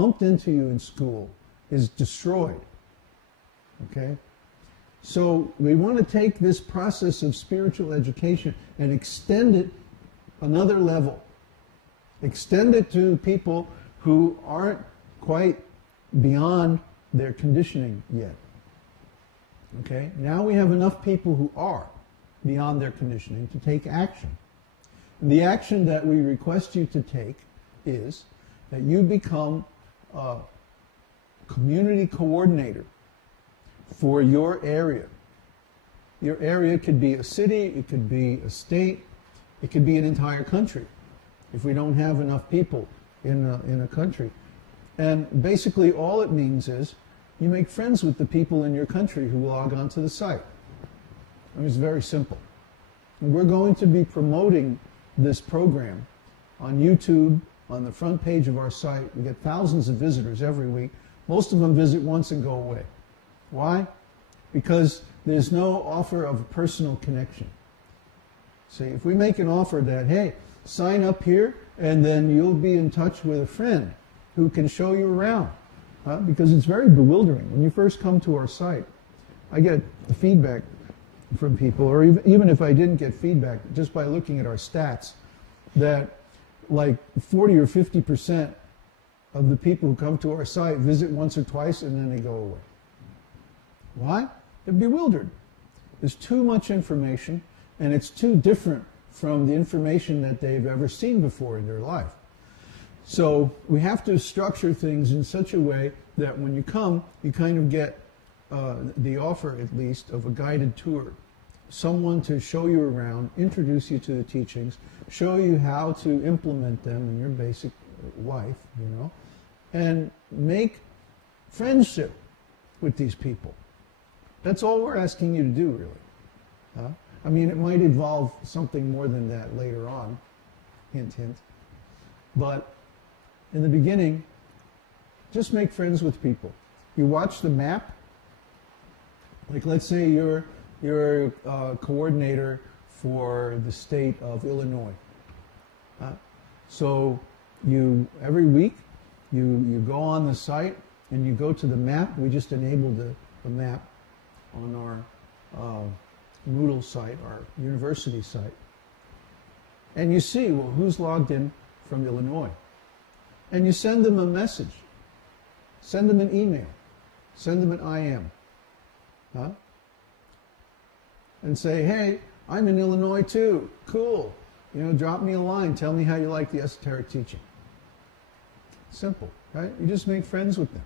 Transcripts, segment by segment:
pumped into you in school is destroyed. Okay? So we want to take this process of spiritual education and extend it another level. Extend it to people who aren't quite beyond their conditioning yet. Okay? Now we have enough people who are beyond their conditioning to take action. And the action that we request you to take is that you become a community coordinator for your area. Your area could be a city, it could be a state, it could be an entire country if we don't have enough people in a country. And basically all it means is you make friends with the people in your country who log onto the site. I mean, it's very simple. And we're going to be promoting this program on YouTube, on the front page of our site. We get thousands of visitors every week. Most of them visit once and go away. Why? Because there's no offer of a personal connection. See, if we make an offer that, hey, sign up here and then you'll be in touch with a friend who can show you around. Because it's very bewildering. When you first come to our site, I get feedback from people, or even if I didn't get feedback, just by looking at our stats, that like 40 or 50% of the people who come to our site visit once or twice and then they go away. Why? They're bewildered. There's too much information and it's too different from the information that they've ever seen before in their life. So we have to structure things in such a way that when you come, you kind of get the offer, at least, of a guided tour. Someone to show you around, introduce you to the teachings, show you how to implement them in your basic life, you know, and make friendship with these people. That's all we're asking you to do, really. I mean, it might involve something more than that later on, hint, hint. But in the beginning, just make friends with people. You watch the map. Like, let's say you're a coordinator for the state of Illinois. So every week you go on the site and you go to the map. We just enabled the map on our Moodle site, our university site. And you see, well, who's logged in from Illinois? And you send them a message. Send them an email. Send them an IM. And say, hey, I'm in Illinois too. Cool. You know, drop me a line. Tell me how you like the esoteric teaching. Simple, right? You just make friends with them.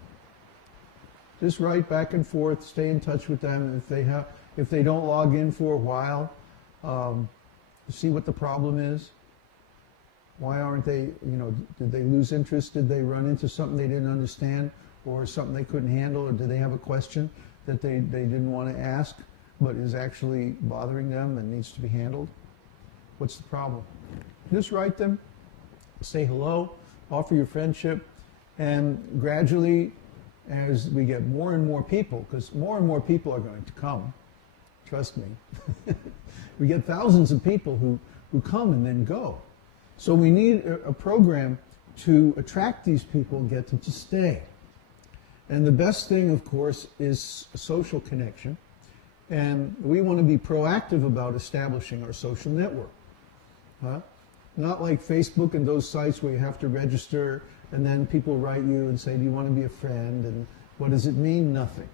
Just write back and forth. Stay in touch with them. If they don't log in for a while, see what the problem is. Why aren't they, you know, did they lose interest? Did they run into something they didn't understand or something they couldn't handle? Or did they have a question that they didn't want to ask but is actually bothering them and needs to be handled? What's the problem? Just write them, say hello, offer your friendship, and gradually, as we get more and more people, because more and more people are going to come, trust me, we get thousands of people who come and then go. So we need a program to attract these people and get them to stay. And the best thing, of course, is social connection. And we want to be proactive about establishing our social network. Not like Facebook and those sites where you have to register and then people write you and say, do you want to be a friend? And what does it mean? Nothing.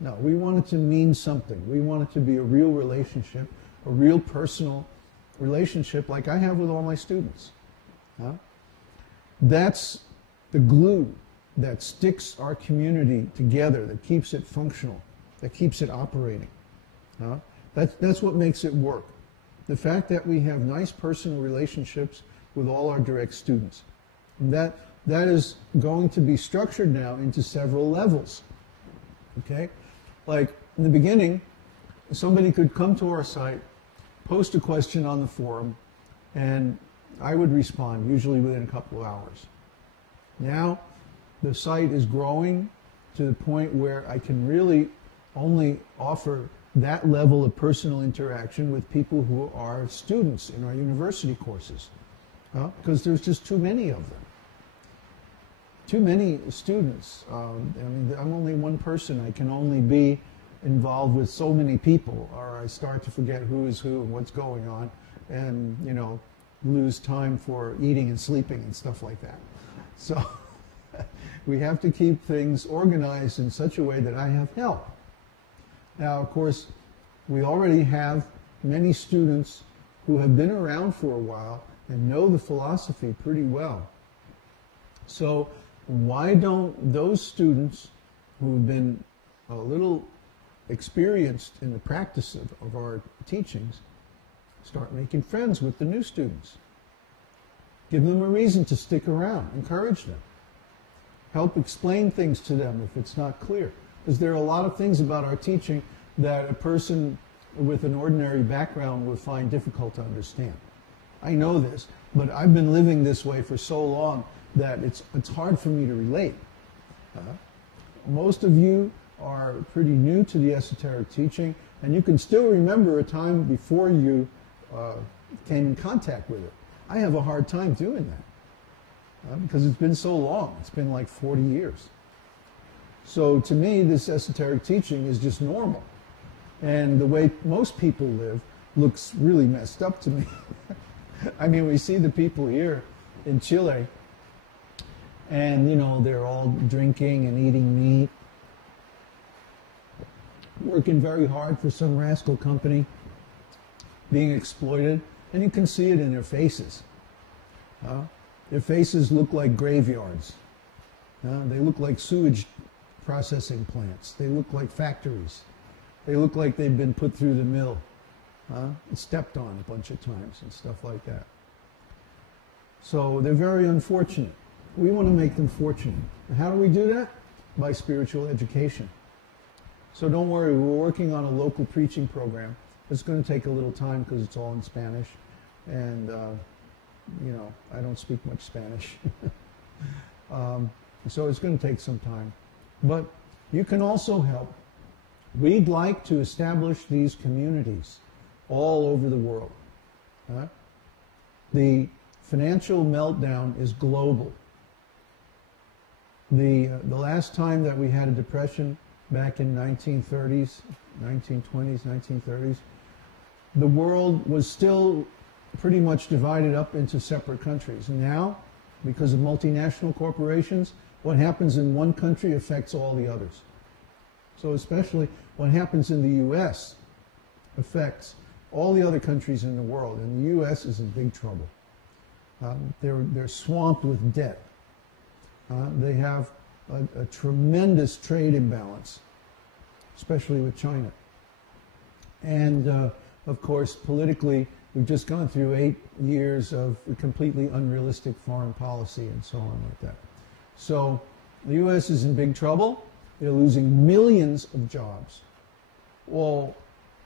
No, we want it to mean something. We want it to be a real relationship, a real personal relationship like I have with all my students. That's the glue that sticks our community together, that keeps it functional, that keeps it operating. That's what makes it work. The fact that we have nice personal relationships with all our direct students. And that is going to be structured now into several levels. Okay? Like in the beginning, somebody could come to our site, post a question on the forum, and I would respond, usually within a couple of hours. Now, the site is growing to the point where I can really only offer that level of personal interaction with people who are students in our university courses, because there's just too many of them. too many students. I mean, I'm only one person. I can only be involved with so many people, or I start to forget who is who and what's going on, and, you know, lose time for eating and sleeping and stuff like that. So we have to keep things organized in such a way that I have help. Now, of course, we already have many students who have been around for a while and know the philosophy pretty well. So why don't those students who've been a little experienced in the practice of our teachings start making friends with the new students? Give them a reason to stick around. Encourage them. Help explain things to them if it's not clear. Because there are a lot of things about our teaching that a person with an ordinary background would find difficult to understand. I know this, but I've been living this way for so long that it's hard for me to relate. Most of you are pretty new to the esoteric teaching, and you can still remember a time before you came in contact with it. I have a hard time doing that because it's been so long. It's been like 40 years. So to me, this esoteric teaching is just normal. And the way most people live looks really messed up to me. I mean, we see the people here in Chile, and, you know, they're all drinking and eating meat, working very hard for some rascal company, being exploited, and you can see it in their faces. Their faces look like graveyards. They look like sewage processing plants. They look like factories. They look like they've been put through the mill and stepped on a bunch of times and stuff like that. So they're very unfortunate. We want to make them fortunate. And how do we do that? By spiritual education. So don't worry, we're working on a local preaching program. It's going to take a little time because it's all in Spanish. And, you know, I don't speak much Spanish. So it's going to take some time. But you can also help. We'd like to establish these communities all over the world. The financial meltdown is global. The last time that we had a depression back in 1930s, 1920s, 1930s, the world was still pretty much divided up into separate countries. And now, because of multinational corporations, what happens in one country affects all the others. So especially what happens in the U.S. affects all the other countries in the world, and the U.S. is in big trouble. They're swamped with debt. They have a tremendous trade imbalance, especially with China. And, of course, politically, we've just gone through 8 years of completely unrealistic foreign policy and so on like that. So the U.S. is in big trouble. They're losing millions of jobs. Well,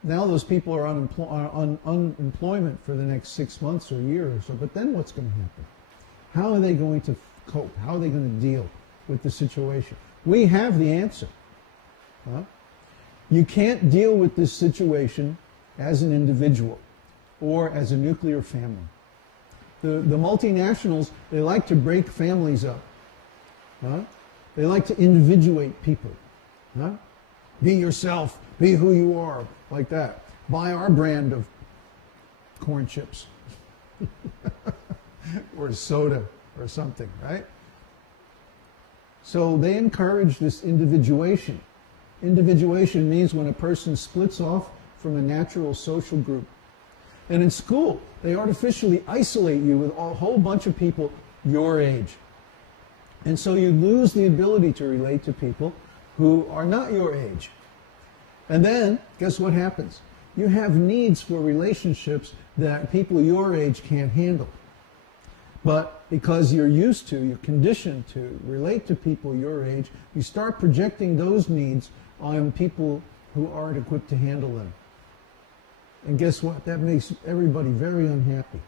now those people are on unemployment for the next 6 months or a year or so, but then what's going to happen? How are they going to cope? How are they going to deal with the situation? We have the answer. You can't deal with this situation as an individual or as a nuclear family. The multinationals, they like to break families up. They like to individuate people. Be yourself, be who you are, like that. Buy our brand of corn chips or soda or something, right? So they encourage this individuation. Individuation means when a person splits off from a natural social group. And in school, they artificially isolate you with a whole bunch of people your age. And so you lose the ability to relate to people who are not your age. And then, guess what happens? You have needs for relationships that people your age can't handle. But because you're used to, you're conditioned to relate to people your age, you start projecting those needs on people who aren't equipped to handle them. And guess what? That makes everybody very unhappy.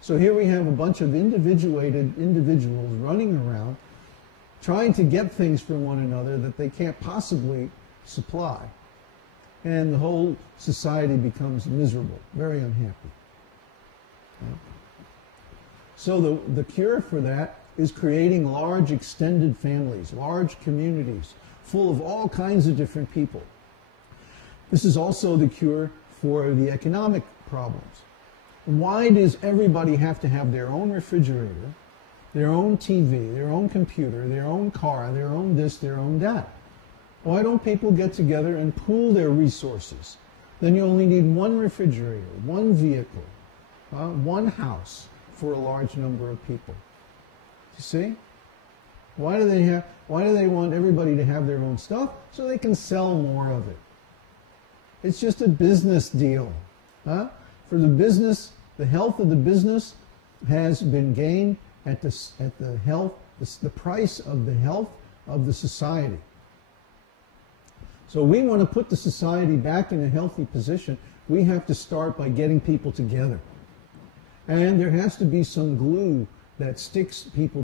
So here we have a bunch of individuated individuals running around trying to get things from one another that they can't possibly supply. And the whole society becomes miserable, very unhappy. So the cure for that is creating large extended families, large communities, full of all kinds of different people. This is also the cure for the economic problems. Why does everybody have to have their own refrigerator, their own TV, their own computer, their own car, their own this, their own that? Why don't people get together and pool their resources? Then you only need one refrigerator, one vehicle, one house for a large number of people. You see? Why do they want everybody to have their own stuff? So they can sell more of it. It's just a business deal. For the business, the health of the business has been gained at the price of the health of the society. So we want to put the society back in a healthy position. We have to start by getting people together. And there has to be some glue that sticks people